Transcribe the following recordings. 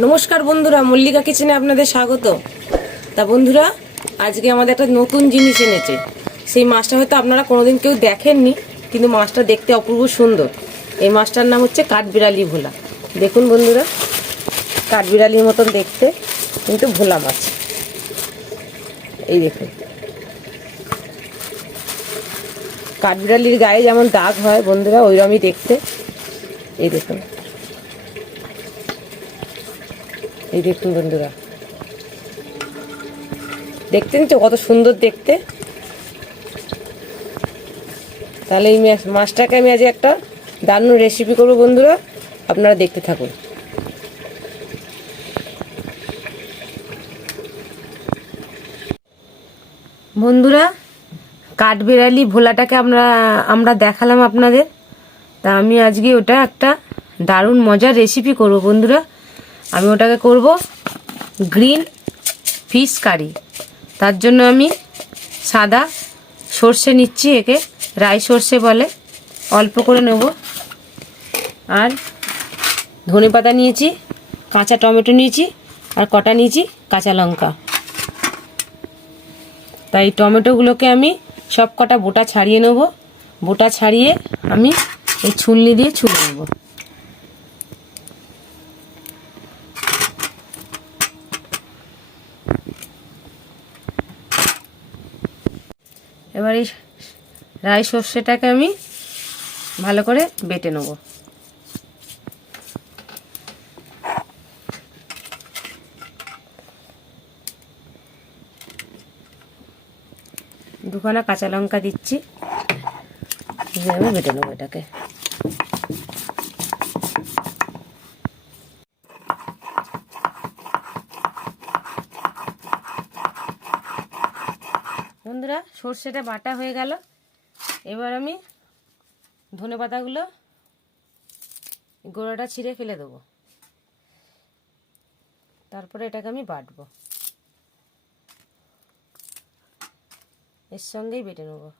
নমস্কার বন্ধুরা, মল্লিকা কিচেনে আপনাদের স্বাগত। তা বন্ধুরা, আজকে আমাদের একটা নতুন জিনিস এনেছে। সেই মাছটা হয়তো আপনারা কোনোদিন কেউ দেখেননি, কিন্তু মাছটা দেখতে অপূর্ব সুন্দর। এই মাছটার নাম হচ্ছে কাঠবিড়ালি ভোলা। দেখুন বন্ধুরা, কাঠবিড়ালির মতন দেখতে, কিন্তু ভোলা মাছ। এই দেখুন, কাঠবিড়ালির গায়ে যেমন দাগ হয় বন্ধুরা, ওইরকমই দেখতে। এই দেখুন, এই দেখুন বন্ধুরা, দেখতেন তো কত সুন্দর দেখতে। তাহলে এই মাছটাকে আমি আজ একটা দারুণ রেসিপি করবো বন্ধুরা, আপনারা দেখতে থাকুন। বন্ধুরা, কাঠবিড়ালি ভোলাটাকে আমরা দেখালাম আপনাদের। তা আমি আজকে ওটা একটা দারুণ মজার রেসিপি করব বন্ধুরা। আমি ওটাকে করব গ্রিন ফিশ কারি। তার জন্য আমি সাদা সর্ষে নিচ্ছি, একে রাই সর্ষে বলে, অল্প করে নেব। আর ধনেপাতা নিয়েছি, কাঁচা টমেটো নিয়েছি, আর কটা নিয়েছি কাঁচা লঙ্কা। তাই টমেটোগুলোকে আমি সব কটা বোটা ছাড়িয়ে নেব। বোটা ছাড়িয়ে আমি এই ছুলনি দিয়ে ছুলে নেব। এবার এই রাই সর্ষেটাকে আমি ভালো করে বেটে নেব। দুখানা কাঁচা লঙ্কা দিচ্ছি, আমি বেটে নেবো এটাকে। বন্ধুরা, সর্ষেটা বাটা হয়ে গেল। এবার আমি ধনেপাতাগুলো গোড়াটা ছিঁড়ে ফেলে দেবো। তারপরে এটাকে আমি বাটবো, এর সঙ্গেই বেটে নেবো।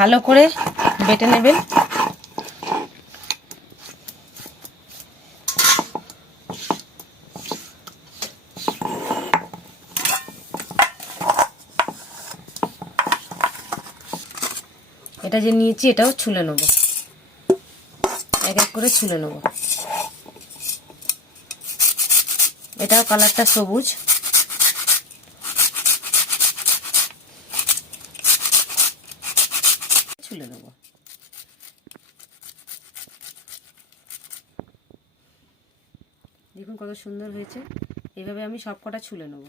ভালো করে বেটে নেবেন। এটা যে নিয়েছি এটাও ছুলে নেব, এক এক করে ছুলে নেব। এটাও কালারটা সবুজ। ছুলে নেব। দেখুন কত সুন্দর হয়েছে। এইভাবে আমি সব কটা ছুলে নেব।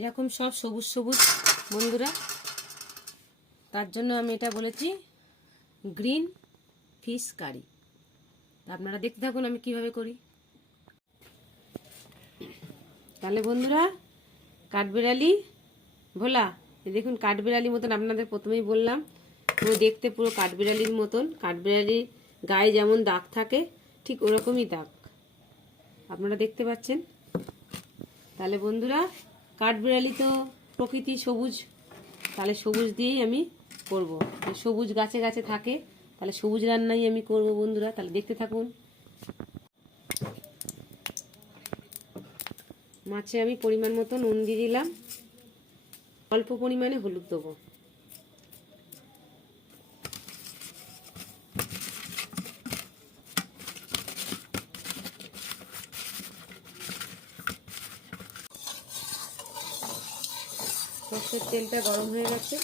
এরকম সব সবুজ সবুজ বন্ধুরা, তার জন্য আমি এটা বলেছি গ্রিন ফিশ কারি। আপনারা দেখতে থাকুন আমি কিভাবে করি। তাহলে বন্ধুরা, কাঠবিড়ালি ভোলা, দেখুন কাঠবিড়ালির মতন, আপনাদের প্রথমেই বললাম পুরো দেখতে পুরো কাঠবিড়ালির মতন। কাঠবিড়ালির গায়ে যেমন দাগ থাকে ঠিক ওরকমই দাগ আপনারা দেখতে পাচ্ছেন। তাহলে বন্ধুরা, কাঠবিড়ালি তো প্রকৃতি সবুজ, তাহলে সবুজ দিয়েই আমি করব। সবুজ গাছে গাছে থাকে, তাহলে সবুজ রান্নাই আমি করব বন্ধুরা। তাহলে দেখতে থাকুন। মাছে আমি পরিমাণ মতো নুন দিয়ে দিলাম, অল্প পরিমাণে হলুদ দেবো। সর্ষের তেলটা গরম হয়ে গেছে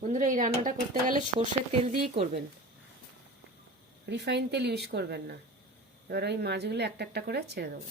বন্ধুরা। এই রান্নাটা করতে গেলে সর্ষের তেল দিয়েই করবেন, রিফাইন তেল ইউজ করবেন না। এবার ওই মাছগুলো একটা একটা করে ছেড়ে দেবো।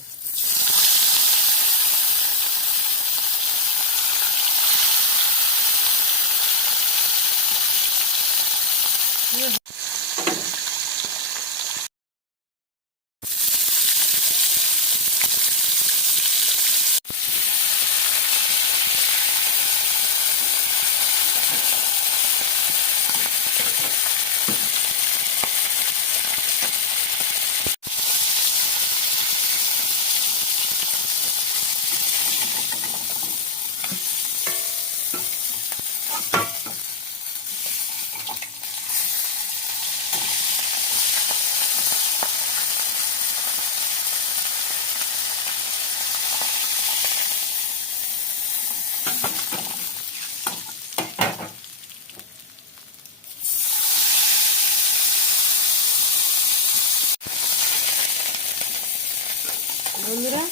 বন্ধুরা,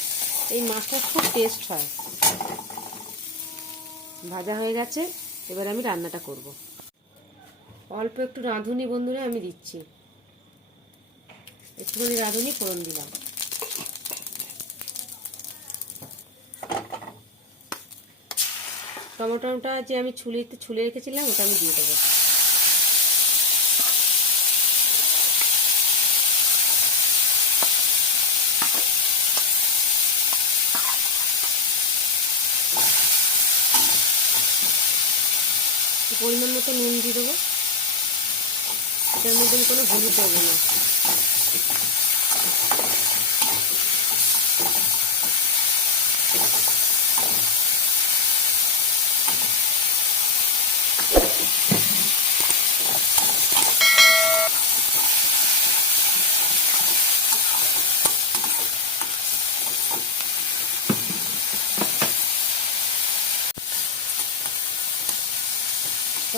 এই মাছটা খুব টেস্ট হয়। ভাজা হয়ে গেছে, এবার আমি রান্নাটা করব। অল্প একটু রাঁধুনি বন্ধুরা আমি দিচ্ছি, একটুখানি রাঁধুনি ফোড়ন দিলাম। টমেটোটা যে আমি ছুলে রেখেছিলাম ওটা আমি দিয়ে দেবো। পরিমাণ মতো নুন দিয়ে দেবো। এটার মধ্যে আমি কোনো হলুদ দেবো না।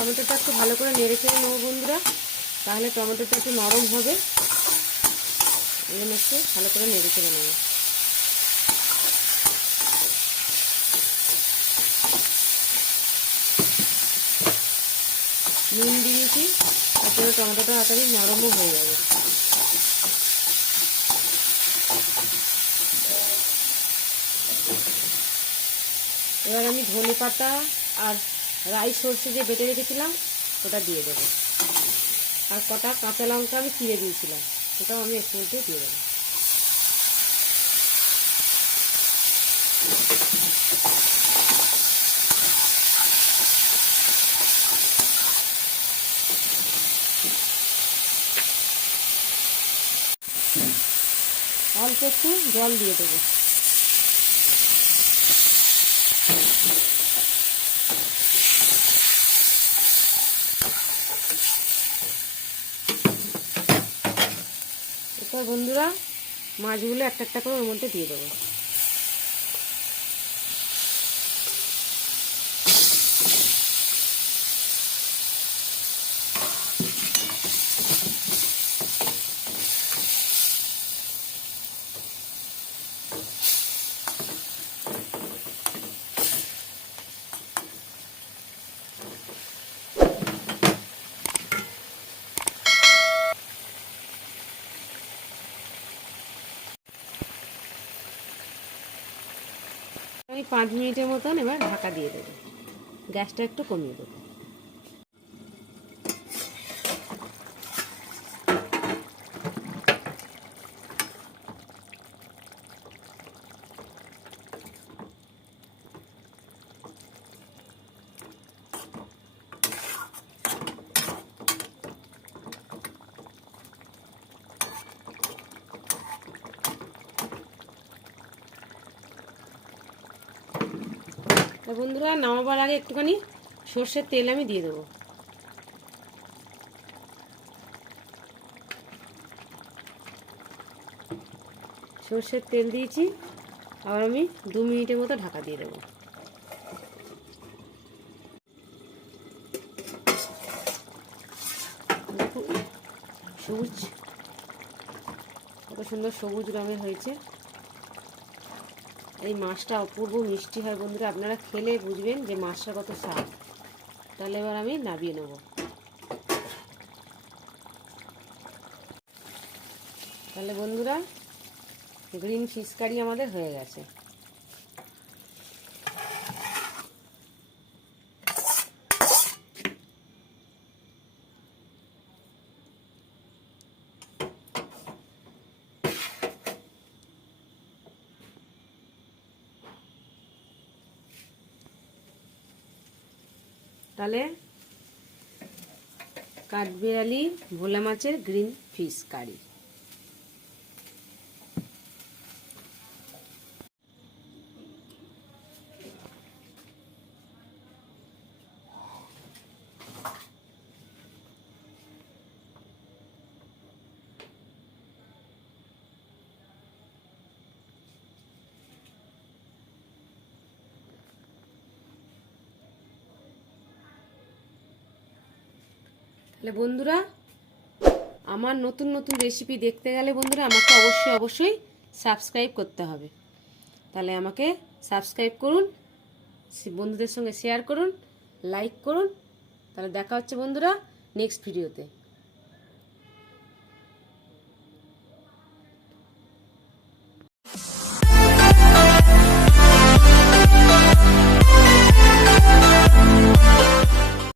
টমেটোটা একটু ভালো করে নেড়ে চেড়ে নেবো বন্ধুরা, তাহলে টমেটোটা একটু নরম হবে। এখানে একটু ভালো করে নেড়ে চেড়ে নেবো। নুন দিয়েছি, তারপরে টমেটোটা তাড়াতাড়ি নরমও হয়ে যাবে। এবার আমি ধনে পাতা আর রাই সর্ষে যে বেটে রেখেছিলাম ওটা দিয়ে দেবো। আর কটা কাঁচা লঙ্কা আমি চিড়ে দিয়েছিলাম, ওটাও আমি এর মধ্যে দিয়ে দেবো। অল্প একটু জল দিয়ে দেবো। এরপর বন্ধুরা মাছগুলো একটা একটা করে ওর মধ্যে দিয়ে দেবো। আমি 5 মিনিটের মতন এবার ঢাকা দিয়ে দেবো। গ্যাসটা একটু কমিয়ে দেবো। বন্ধুরা, নামাবার আগে একটুখানি সর্ষের তেল আমি দিয়ে দেবো। সর্ষের তেল দিয়েছি, আবার আমি 2 মিনিটের মতো ঢাকা দিয়ে দেবো। সবুজ, কত সুন্দর সবুজ রঙের হয়েছে। এই মাছটা অপূর্ব মিষ্টি হয় বন্ধুরা, আপনারা খেলে বুঝবেন যে মাছটা কত স্বাদ। তাহলে এবার আমি নামিয়ে নেব। তাহলে বন্ধুরা গ্রিন ফিশ কারি আমাদের হয়ে গেছে। তাহলে কাঠবিড়ালি ভোলা মাছের গ্রিন ফিশ কারি। তাহলে বন্ধুরা আমার নতুন নতুন রেসিপি দেখতে গেলে বন্ধুরা আমাকে অবশ্যই সাবস্ক্রাইব করতে হবে। তাহলে আমাকে সাবস্ক্রাইব করুন, বন্ধুদের সঙ্গে শেয়ার করুন, লাইক করুন। তাহলে দেখা হচ্ছে বন্ধুরা নেক্সট ভিডিওতে।